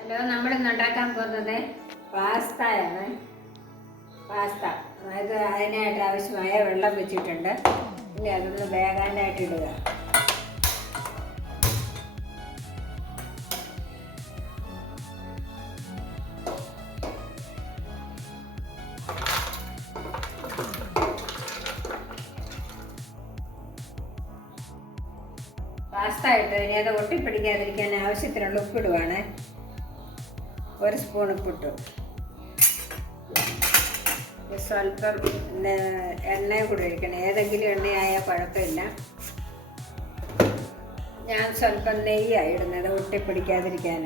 Hello, നമ്മളിന്ന് ഉണ്ടാക്കാൻ പോകുന്നത് പാസ്തയാണ്. പാസ്ത അതായത് അതിനായിട്ട് ആവശ്യമായ വെള്ളം വെച്ചിട്ടുണ്ട്. ഇനി അതൊന്ന് വേകാനായിട്ട് ഇടുക. പാസ്ത ഇട്ട് ഇനി അത് ഒട്ടിപ്പിടിക്കാതിരിക്കാൻ ആവശ്യത്തിനുള്ള ഉപ്പിടുവാണ്. 1 സ്പൂൺ ഉപ്പിട്ടു. സ്വല്പം എണ്ണയും കൂടി ഒഴിക്കണം. ഏതെങ്കിലും എണ്ണയായാൽ കുഴപ്പമില്ല. ഞാൻ സ്വല്പം നെയ്യാണ് ഇടുന്നത് ഒട്ടിപ്പിടിക്കാതിരിക്കാൻ.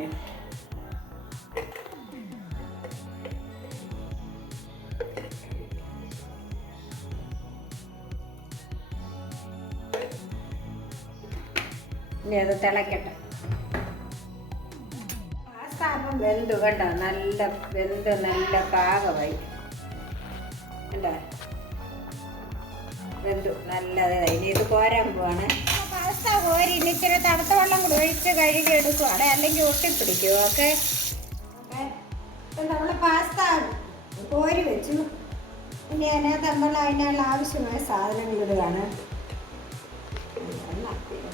ഇനി അത് തിളക്കട്ടെ. പാസ്ത അപ്പം വെന്തു കേട്ടോ, നല്ല വെന്ത് നല്ല പാകമായി കണ്ടോ, വെന്തു നല്ലതായി. ഇനി ഇത് കോരാൻ പോവാണ്. പാസ്ത കോരി ഇച്ചിരി തണുത്ത വെള്ളം കൂടി ഒഴിച്ച് കഴുകി എടുക്കുവാണ്, അല്ലെങ്കിൽ ഒട്ടിപ്പിടിക്കും. ഓക്കെ, നമ്മൾ പാസ്ത കോരി വെച്ചു. ഇനി അതിനകത്ത് നമ്മൾ അതിനുള്ള ആവശ്യമായ സാധനങ്ങൾ ഇടുകയാണ്.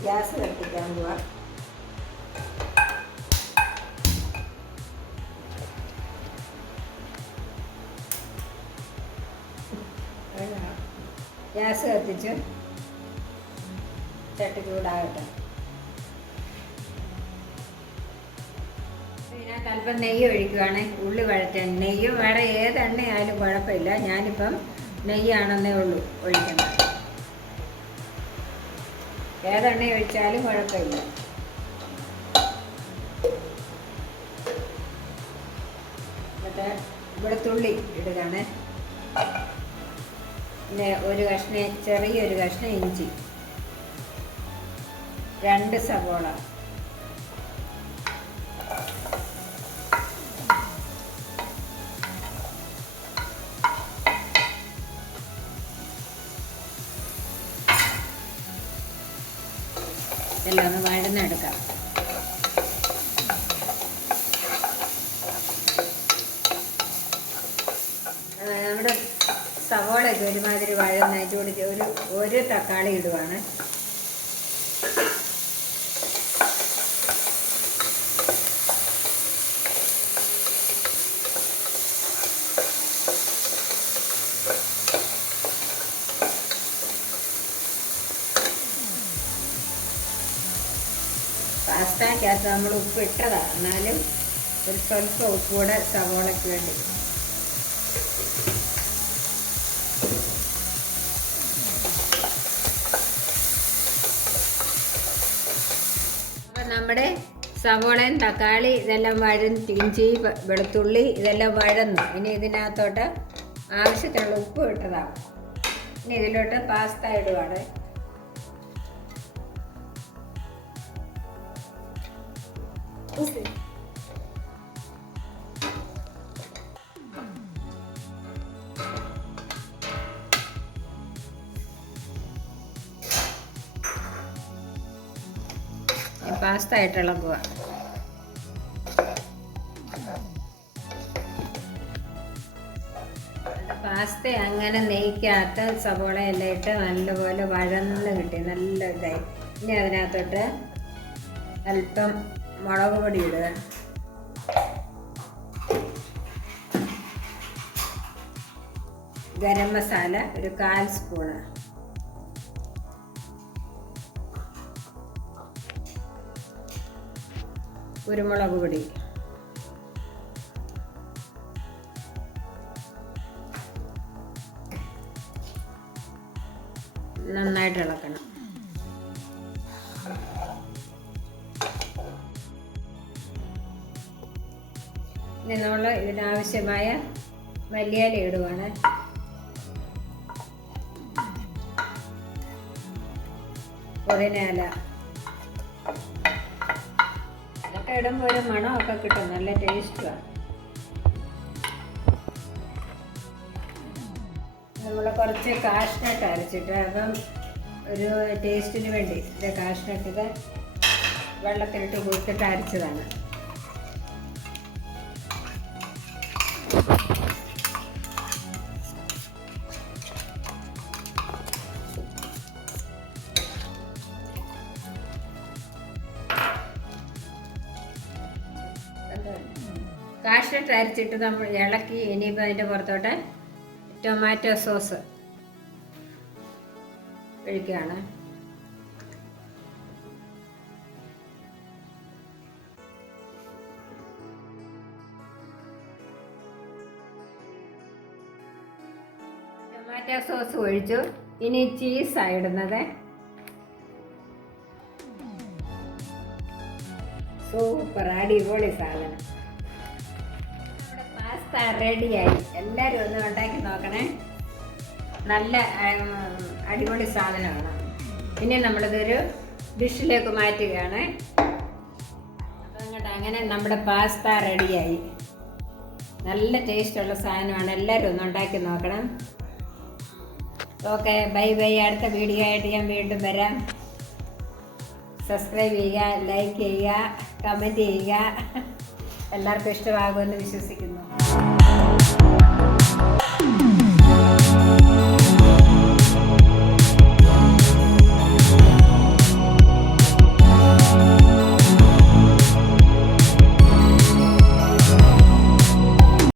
ഗ്യാസ് കത്തിക്കാൻ പോവാ. ഗ്യാസ് കത്തിച്ച് ചട്ടി ചൂടാകട്ടെ. ഇതിനകത്ത് അല്പം നെയ്യ് ഒഴിക്കുകയാണ്. ഉള്ളി വഴറ്റാൻ നെയ്യ് വേറെ ഏത് എണ്ണയായാലും കുഴപ്പമില്ല. ഞാനിപ്പം നെയ്യാണെന്നേ ഉള്ളൂ ഒഴിക്കുന്നത്. ഏതെണ്ണ ഒഴിച്ചാലും കുഴപ്പമില്ല. എന്നിട്ട് വെളുത്തുള്ളി ഇടുകയാണ്. പിന്നെ ചെറിയൊരു കഷ്ണം ഇഞ്ചി, 2 സവോള, എല്ലാം ഒന്ന് വഴന്നെടുക്കാം. നമ്മുടെ സവോളയൊക്കെ ഒരുമാതിരി വഴന്നതിൻ്റെ കൂടി ഒരു തക്കാളി ഇടുവാണ്. പാസ്തയ്ക്കകത്ത് നമ്മൾ ഉപ്പ് ഇട്ടതാണ്, എന്നാലും ഒരു സ്വല്പം ഉപ്പ് കൂടെ സവോളയ്ക്ക് വേണ്ടി. അപ്പം നമ്മുടെ സവോളയും തക്കാളി ഇതെല്ലാം ഇഞ്ചി വെളുത്തുള്ളി ഇതെല്ലാം വഴന്നു. ഇനി ഇതിനകത്തോട്ട് ആവശ്യത്തിനുള്ള ഉപ്പ് ഇട്ടതാണ്. ഇനി ഇതിലോട്ട് പാസ്ത ഇടുവാണ്. പാസ്ത ആയിട്ട് ഇളക്കുക. പാസ്ത അങ്ങനെ നെയ്ക്കകത്ത് സവോളയെല്ലാം ഇട്ട് നല്ലപോലെ വഴന്ന് കിട്ടി, നല്ല ഇതായി. ഇനി അതിനകത്തോട്ട് അല്പം മുളക് പൊടി ഇടുക. ഗരം മസാല ഒരു 1/4 സ്പൂണ്. കുരുമുളക് പൊടി, നന്നായിട്ട് ഇളക്കണം. ഇനി നമ്മൾ ഇതിനാവശ്യമായ മല്ലിയില ഇടുവാണ്. പുതിനയില ഇതൊക്കെ ഇടുമ്പോൾ ഒരു മണമൊക്കെ കിട്ടും, നല്ല ടേസ്റ്റുമാണ്. നമ്മൾ കുറച്ച് കാഷ്നട്ട് അരച്ചിട്ട്, അപ്പം ഒരു ടേസ്റ്റിന് വേണ്ടി ഇത് കാഷ്നട്ട് വെള്ളത്തിലിട്ട് കുതിർത്തിട്ട് അരച്ചതാണ്. കാഷ്നട്ട് അരച്ചിട്ട് നമ്മൾ ഇളക്കി ഇനിയിപ്പോൾ അതിൻ്റെ പുറത്തോട്ട് ടൊമാറ്റോ സോസ് ഒഴിക്കുകയാണ്. ടൊമാറ്റോ സോസ് ഒഴിച്ചു. ഇനി ചീസാണ് ഇടുന്നത്. സൂപ്പർ അടിപൊളി സാധനം. നമ്മുടെ പാസ്ത റെഡിയായി. എല്ലാവരും ഒന്ന് ഉണ്ടാക്കി നോക്കണേ. നല്ല അടിപൊളി സാധനമാണ്. ഇനി നമ്മളിതൊരു ഡിഷിലേക്ക് മാറ്റുകയാണ്. അപ്പം അങ്ങോട്ട് അങ്ങനെ നമ്മുടെ പാസ്ത റെഡിയായി. നല്ല ടേസ്റ്റുള്ള സാധനമാണ്. എല്ലാവരും ഒന്ന് ഉണ്ടാക്കി നോക്കണം. Okay, bye bye. അടുത്ത വീഡിയോ ആയിട്ട് ഞാൻ വീണ്ടും വരാം. സബ്സ്ക്രൈബ് ചെയ്യുക, ലൈക്ക് ചെയ്യുക, കമൻറ്റ് ചെയ്യുക. എല്ലാവർക്കും ഇഷ്ടമാകുമെന്ന് വിശ്വസിക്കുന്നു.